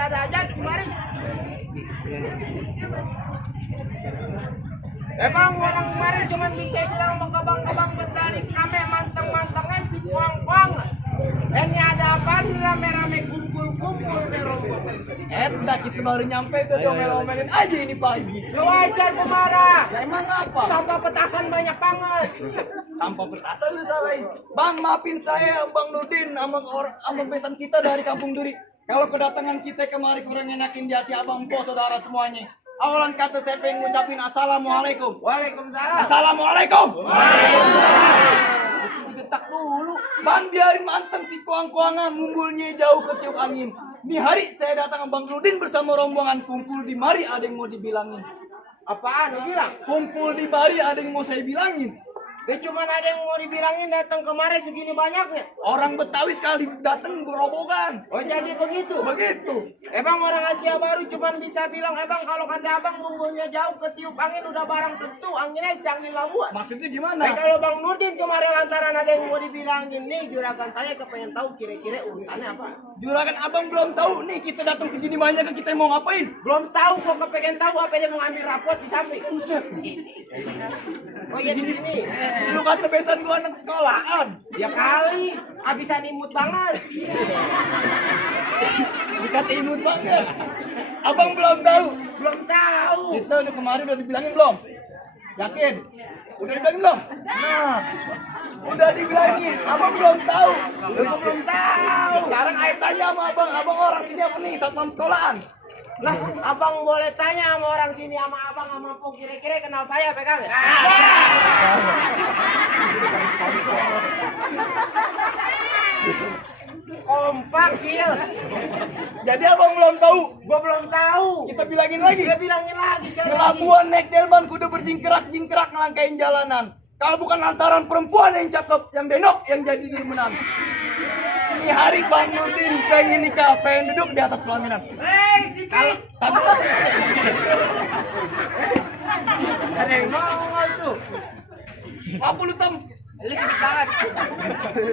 ada aja kemarin. Emang orang kemarin cuma bisa bilang sama kabang-kabang betalik kami manteng-mantengnya si kuang-kuang. Ini ada apaan rame-rame kumpul-kumpul merobot. Eta kita baru nyampe tuh ngomel-ngomelin aja ini pagi. Ya wajar pemarah. Ya emang apa? Sampah petasan banyak banget. Sampah petasan lu salahin. Bang, maafin saya Bang Nurdin sama besan kita dari Kampung Duri. Kalau kedatangan kita kemari kurang enakin di hati abang po saudara semuanya. Awalan kata saya pengen ngucapin assalamualaikum. Waalaikumsalam. Assalamualaikum. Digetak dulu. Bang, biarin manteng si kuang-kuangan ngumpulnya jauh ke tiup angin. Nih hari saya datang Bang Nurdin bersama rombongan kumpul di mari ada yang mau dibilangin. Apaan lu bilang? Kumpul di mari ada yang mau saya bilangin. Ya cuma ada yang mau dibilangin datang kemarin segini banyaknya. Orang Betawi sekali datang berobogan. Oh jadi begitu? Begitu. Emang orang Asia baru cuma bisa bilang emang kalau kata abang bumbunya jauh ketiup angin udah barang tentu anginnya si angin labuan. Maksudnya gimana? Nah kalau Bang Nurdin kemarin lantaran ada yang mau dibilangin nih juragan saya kepengen tahu kira-kira urusannya apa. Juragan abang belum tahu nih kita datang segini banyak kan kita mau ngapain? Belum tahu kok kepengen tahu apa dia mau ambil rapot di samping. Buset. Oh iya di sini. Lu kata besan gua anak sekolahan. Ya kali abisan imut banget. Dikata imut banget. Abang belum tahu. Belum tahu. Kita udah kemarin udah dibilangin belum? Yakin? Udah dibilangin belum? Nah, udah dibilangin. Abang belum tahu. Belum tahu. Sekarang ayo tanya sama abang. Abang orang sini apa nih? Satpam sekolahan. Lah, abang boleh tanya sama orang sini sama abang sama Pok kira-kira kenal saya pegang ya? Kompak Gil. Jadi abang belum tahu. Gua belum tahu. Kita bilangin lagi. Kita bilangin lagi sekali lagi. Labuan naik delman kudu berjingkrak-jingkrak ngelangkain jalanan. Kalau bukan lantaran perempuan yang cakep, yang denok yang jadi diri menang. Ini hari Bang Nurdin pengen nikah, pengen duduk di atas pelaminan. Hei, sikit. Ada yang mau tuh. Apa lu Tom? Lu sikit banget.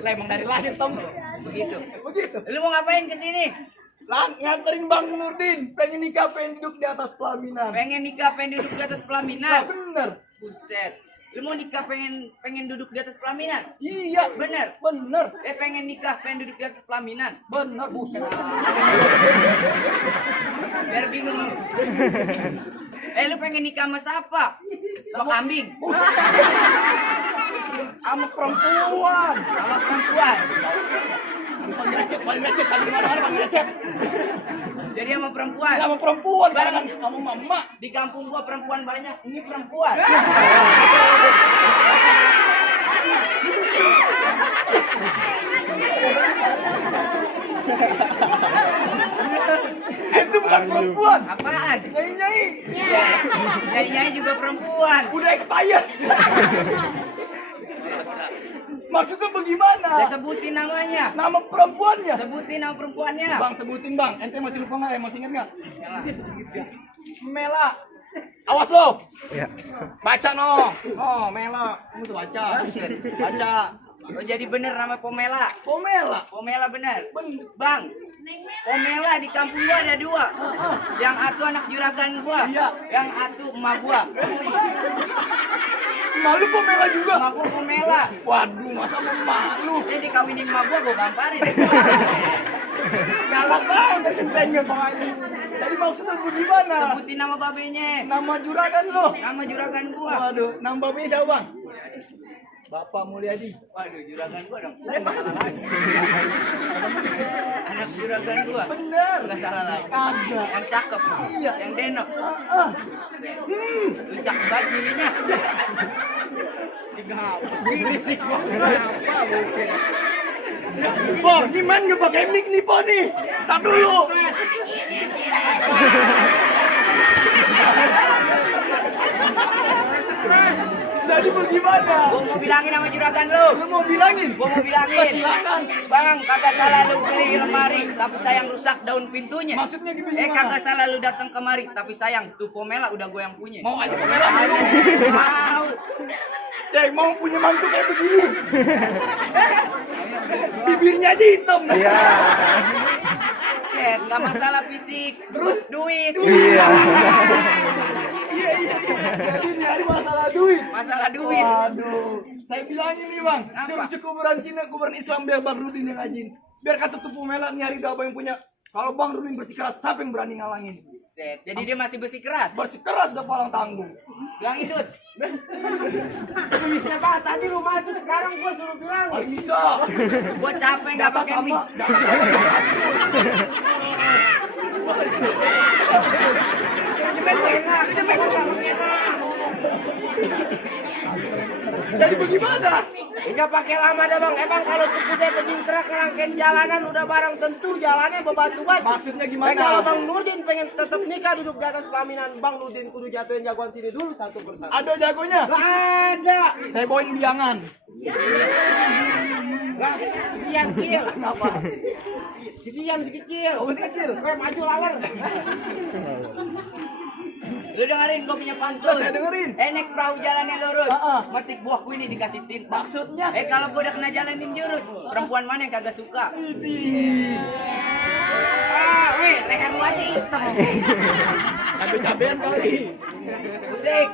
Lah emang dari lahir Tom. Begitu. Begitu. Lu mau ngapain kesini? Lah nganterin Bang Nurdin pengen nikah, pengen duduk di atas pelaminan. Pengen nikah, pengen duduk di atas Nah, pelaminan. bener. Buset. Lu mau nikah pengen duduk di atas pelaminan? Iya, Bener. bener. Pengen nikah pengen duduk di atas pelaminan. Bener, buset. Biar bingung lu. Lu pengen nikah sama siapa? Sama kambing. Sama perempuan. Sama perempuan. Paling lecet, paling mana-mana paling lecet. Jadi sama perempuan. Sama perempuan, barengan sama mama. Di kampung gua perempuan banyak. Ini perempuan. Itu bukan perempuan. Apaan? Nyai-nyai. Nyai juga perempuan. Udah expired. Maksudnya bagaimana? Ya sebutin namanya. Nama perempuannya. Sebutin nama perempuannya. Bang, sebutin bang. Ente masih lupa nggak? Masih ingat nggak? Mela. Awas lo. Baca no. Oh, Mela. Kamu tuh baca. Baca. Oh jadi bener nama Pomela. Pomela. Pomela bener. Bang, Pomela di kampung gua ada dua. Yang atu anak juragan gua. Iya. Yang atu emak gua. Malu Pomela juga. Emak gua Pomela. Waduh, masa malu. Ini dikawinin emak gua gamparin. Galak banget centengnya Bang Ani. Jadi maksudnya gimana? Sebutin nama babenya. Nama juragan lo. Nama juragan gua. Waduh, nama babenya siapa bang? Bapak Mulyadi. Waduh, juragan gua dong. Anak juragan gua. Bener. Enggak salah lagi. Kagak. Yang cakep. Iya. Yang denok. Lu cakep banget milihnya. Berisik banget. Bor, ini main nggak pakai mic nih, Po nih. Tak dulu. Jadi bagaimana? Gua mau bilangin sama juragan lu. Lu mau bilangin? Gua mau bilangin. Silakan. Bang, kagak salah lu beli lemari, tapi sayang rusak daun pintunya. Maksudnya gimana? Kagak salah lu datang kemari, tapi sayang tuh Pomela udah gue yang punya. Mau aja Pomela mau. Mau. Cek mau punya mantu kayak begini. Bibirnya aja hitam. Iya. Set, nggak masalah fisik, Terus? duit. Iya. Jadi nyari masalah duit. Masalah duit. Waduh, saya bilangin nih bang, Apa? cucu kuburan Cina, kuburan Islam biar Bang Rudin yang ngajin. Biar kata tupu melat nyari daba yang punya. Kalau Bang Rudin bersikeras, siapa yang berani ngalangin? Set, jadi dia masih bersikeras. Bersikeras udah palang tanggung. Bilang idut. Bisa Pak, tadi lu masuk, sekarang gua suruh bilang. Paling bisa. Gua capek nggak Data pakai sama, mic. data sama. Jadi bagaimana? Enggak pakai lama dah bang. Emang kalau tuku teh pejingkrak ngerangkain jalanan udah barang tentu jalannya bebatu-batu. Maksudnya gimana? Kalau Bang Nurdin pengen tetap nikah duduk di atas pelaminan, Bang Nurdin kudu jatuhin jagoan sini dulu satu persatu. Ada jagonya? Nggak ada. Saya bawain biangan. Lah, kisian kil. Kenapa? Kisian si kecil. Oh, masih kecil. Maju laler. Lu dengerin gue punya pantun. Saya dengerin. Naik perahu jalannya lurus. Heeh. Metik buahku ini dikasih tinta. Maksudnya? Kalau gue udah kena jalanin jurus, perempuan mana yang kagak suka? Idih. Weh, leher lu aja hitam. Cabe-cabean kali. Musik.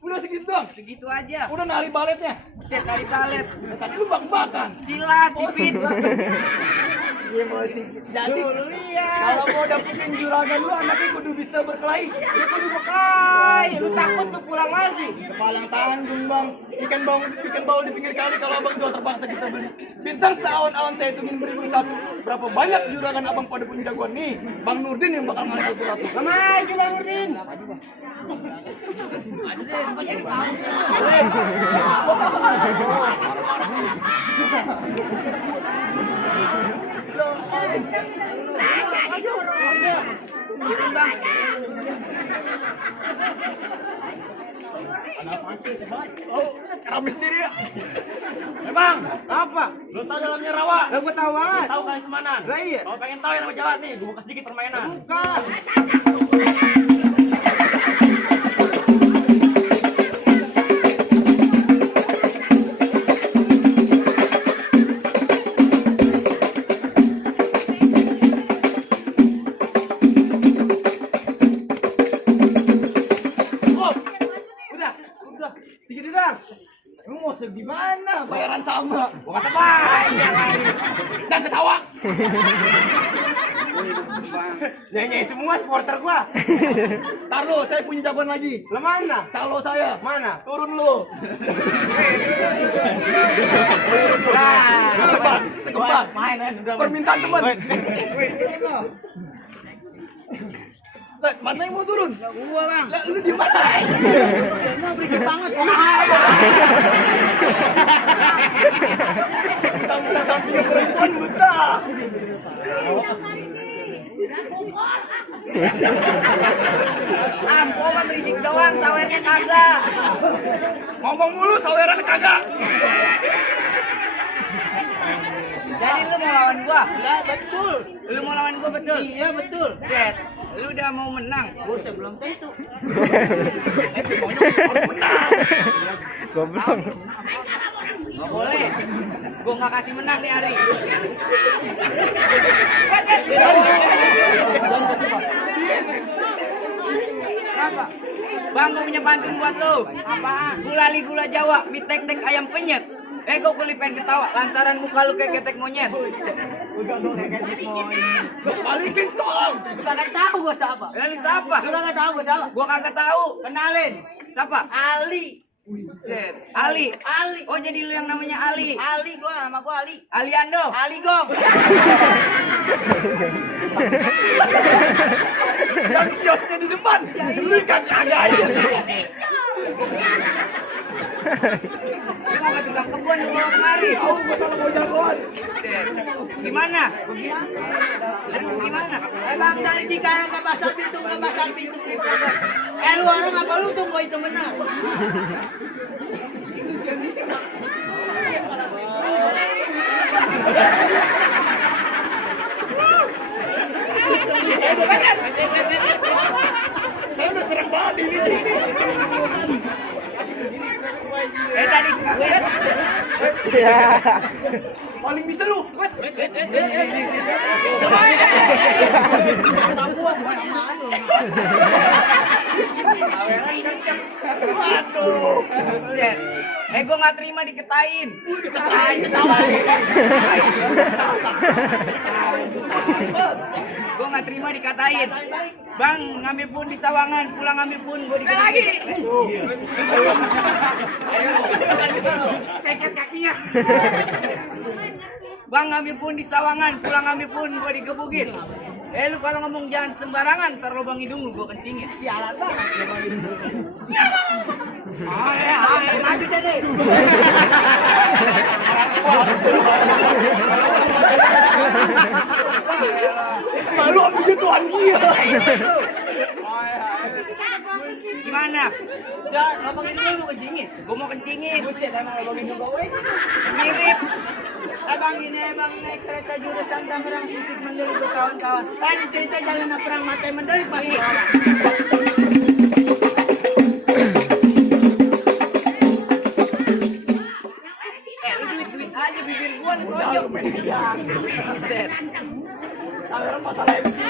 Udah segitu doang. Segitu aja. Udah nari baletnya. Set dari balet. Tadi lu bak-bakan. Silat, cipit. Iya masih. Jadi Tuh, lihat. kalau mau dapetin juragan lu anaknya kudu bisa berkelahi. Lu kudu berkelahi. Lu takut tuh pulang lagi. Palang tanggung bang. Ikan bau di pinggir kali kalau abang jual terpaksa kita beli. Bintang seawan-awan saya hitungin 1.001. Berapa banyak juragan abang pada punya jagoan nih? Bang Nurdin yang bakal ngalih ratu. Lama aja Bang Nurdin. Rame sendiri ya. Memang, Apa? belum tahu jalannya rawa. Lah gua tahu banget. Tahu kali semanan. Lah iya. Kalau pengen tahu yang nama jalan nih, gue buka sedikit permainan. Bukan. Oh, Udah. udah. Segitu doang. Lu mau segimana? Bayaran sama. Gua kata banyak. Dan ketawa. Nyanyi semua supporter gua. Ntar lu, saya punya jagoan lagi. Lah mana? Calo saya. Mana? Turun lu. Nah. Segempat. Segempat. Permintaan teman. Lah, mana yang mau turun? Gua bang. Lah, lu di mana? Banget. Kita sampingnya perempuan buta. Ampun mah berisik doang, sawernya kagak. Ngomong mulu saweran kagak. Jadi lu mau lawan gua? Ya betul. Lu mau lawan gua betul? Iya betul. Set, lu udah mau menang? Gua sebelum tentu. Harus menang. Gak boleh. Gua nggak kasih menang nih Ari. Apa? Bang, gua punya pantun buat lu. Apaan? Gulali gula Jawa, mie tek-tek ayam penyet. Gua kuli pengen ketawa lantaran muka lu kayak ketek monyet. Balikin tolong. Lu kagak tahu gua siapa? Lu siapa? Lu kagak tahu gua siapa? Gua kagak tahu. Kenalin. Siapa? Ali. Buset. Ali. Ali. Oh, jadi lu yang namanya Ali. Ali nama gua Ali. Aliando. Ali Gong. Yang kiosnya di depan. Lu kan kagak aja. Lu mau ke tukang kebun lu bawa kemari. Tahu gua salah mau jagoan. Buset. Gimana? Terus gimana? Bang dari Cikarang ke Pasar Pitung lu orang apa lu tunggu itu benar? Paling bisa lu. Waduh. Buset. Gue nggak terima diketain. Gue nggak terima dikatain. Bang, ngambil pun di Sawangan, pulang ngambil pun gue diketain. Ceket kakinya. Bang, ngambil pun di Sawangan, pulang ngambil pun gue digebukin. Lu kalau ngomong jangan sembarangan, ntar lubang hidung lu gue kencingin. Sialan banget. Maju jadi. Malu ambil jatuhan dia. Gimana? Jangan lubang hidung lu kencingin. Gue mau kencingin. Buset, emang lubang hidung gue mirip. Abang ini emang naik kereta jurusan Tangerang Sisik mendelik berkawan-kawan. Tadi cerita jalan perang mata mendelik pasti. Lu duit aja bibir gua nih tonjok. Buset. Tangerang masalah MC.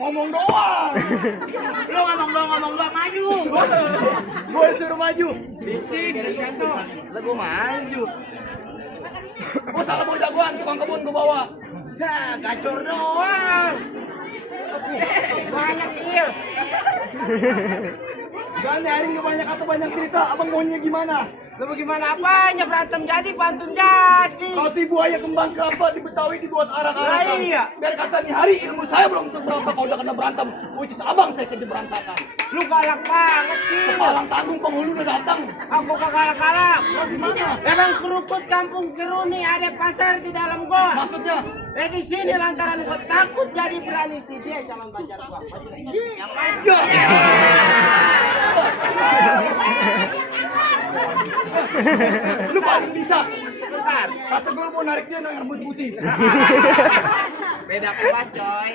Ngomong doang. Lu ngomong doang maju. Gue suruh maju. Lah gua maju. Gue salah bawa jagoan, tukang kebun gue bawa. Nah, gacor doang. Banyak il. Jangan hari ini banyak atau banyak cerita. Abang maunya gimana? Lu bagaimana apanya berantem jadi pantun jadi. Kalau tibu ayah kembang kelapa di Betawi dibuat arak-arakan. Lah iya. Biar kata nih hari ilmu saya belum seberapa kalau udah kena berantem. Which is abang saya kerja berantakan. Lu galak banget il. Kepalang tanggung penghulu udah datang. Aku kagalak-galak. Gimana? Emang kerukut kampung seru nih ada pasar di dalam gua. Maksudnya? Di sini lantaran gua takut jadi berani si dia calon pacar gua. Ya. Lu paling bisa. Bentar, Kata gue mau narik dia yang rambut putih. beda kelas coy.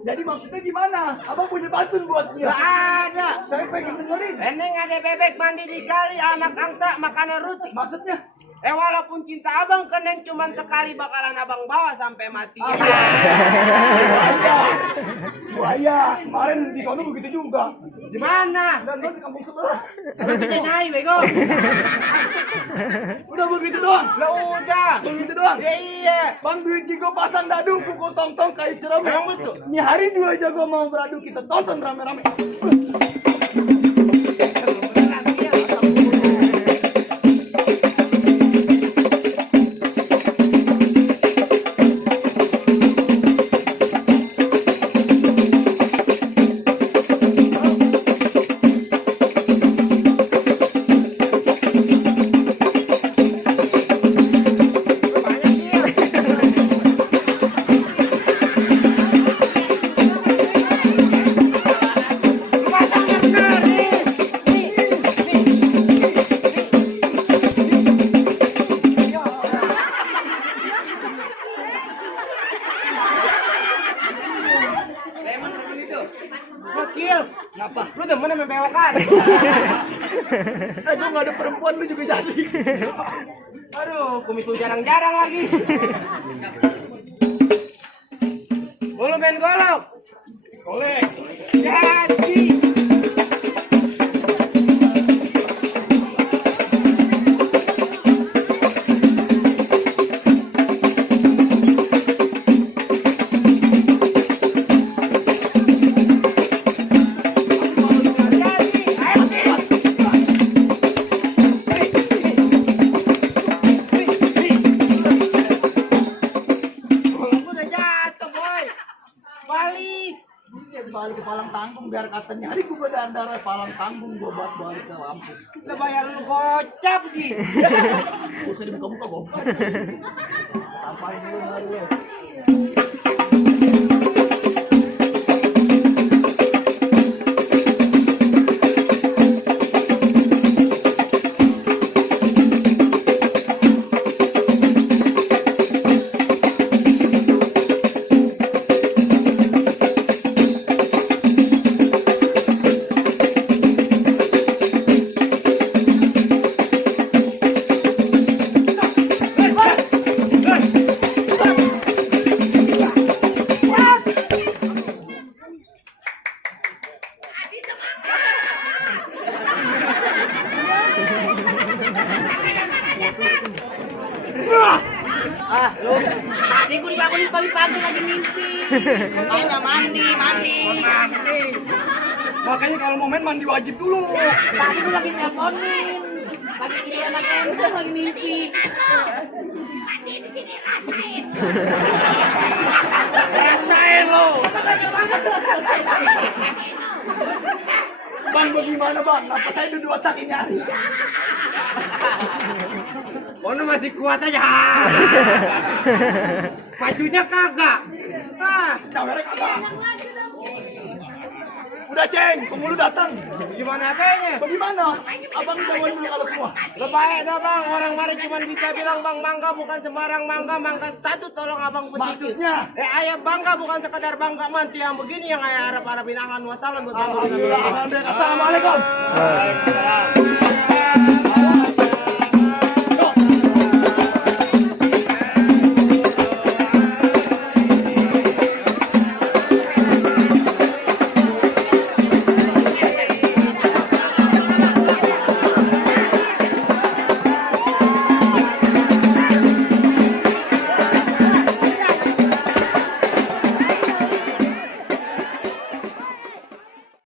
Jadi maksudnya gimana? Abang punya pantun buat dia. Gak ada. Saya pengen dengerin. Eneng ada bebek mandi di kali, anak angsa makanan ruti. Maksudnya? Walaupun cinta abang keneng cuman sekali bakalan abang bawa sampai mati. Buaya. Kemarin di sono begitu juga. Di mana? Dan di kampung sebelah. Lu tidak nyai bego. Udah begitu doang. Lah udah. Begitu doang. Ya iya. Bang Duit Jigo pasang dadu pukul tong-tong kayu ceramah. Emang betul? Ini hari 2 jago mau beradu kita tonton rame-rame. Gokil. Kenapa? Lu demen sama bewokan? Gue gak ada perempuan lu juga jadi. Aduh, kumis lu jarang-jarang lagi. Lu main golok? Golek. Jadi. palang tanggung biar kata nyari gue bandara palang tanggung gue buat balik ke Lampung. Lah bayar lu gocap sih. Usah dibuka-buka gue. Apain dulu hari lu? Ah, lu. Tadi gue dibangunin pagi-pagi lagi mimpi. Makanya mandi. Makanya kalau mau main mandi wajib dulu. Tadi gue lagi teleponin. Lagi tidur anak enak lagi mimpi. Rasain lo. Bang bagaimana bang? Kenapa saya dua otak ini hari? Ono masih kuat aja. Majunya kagak. Ah, Kamera kagak. Udah ceng, pemulu datang. gimana apanya? Bagaimana? Abang jawab dulu kalau semua. Lebay dah bang, orang mari cuma bisa bilang bang mangga bukan sembarang mangga satu tolong abang pesisir. Maksudnya? Ayah bangga bukan sekadar bangga mantu yang begini yang ayah harap-harapin ahlan wasalam buat Alhamdulillah. Assalamualaikum.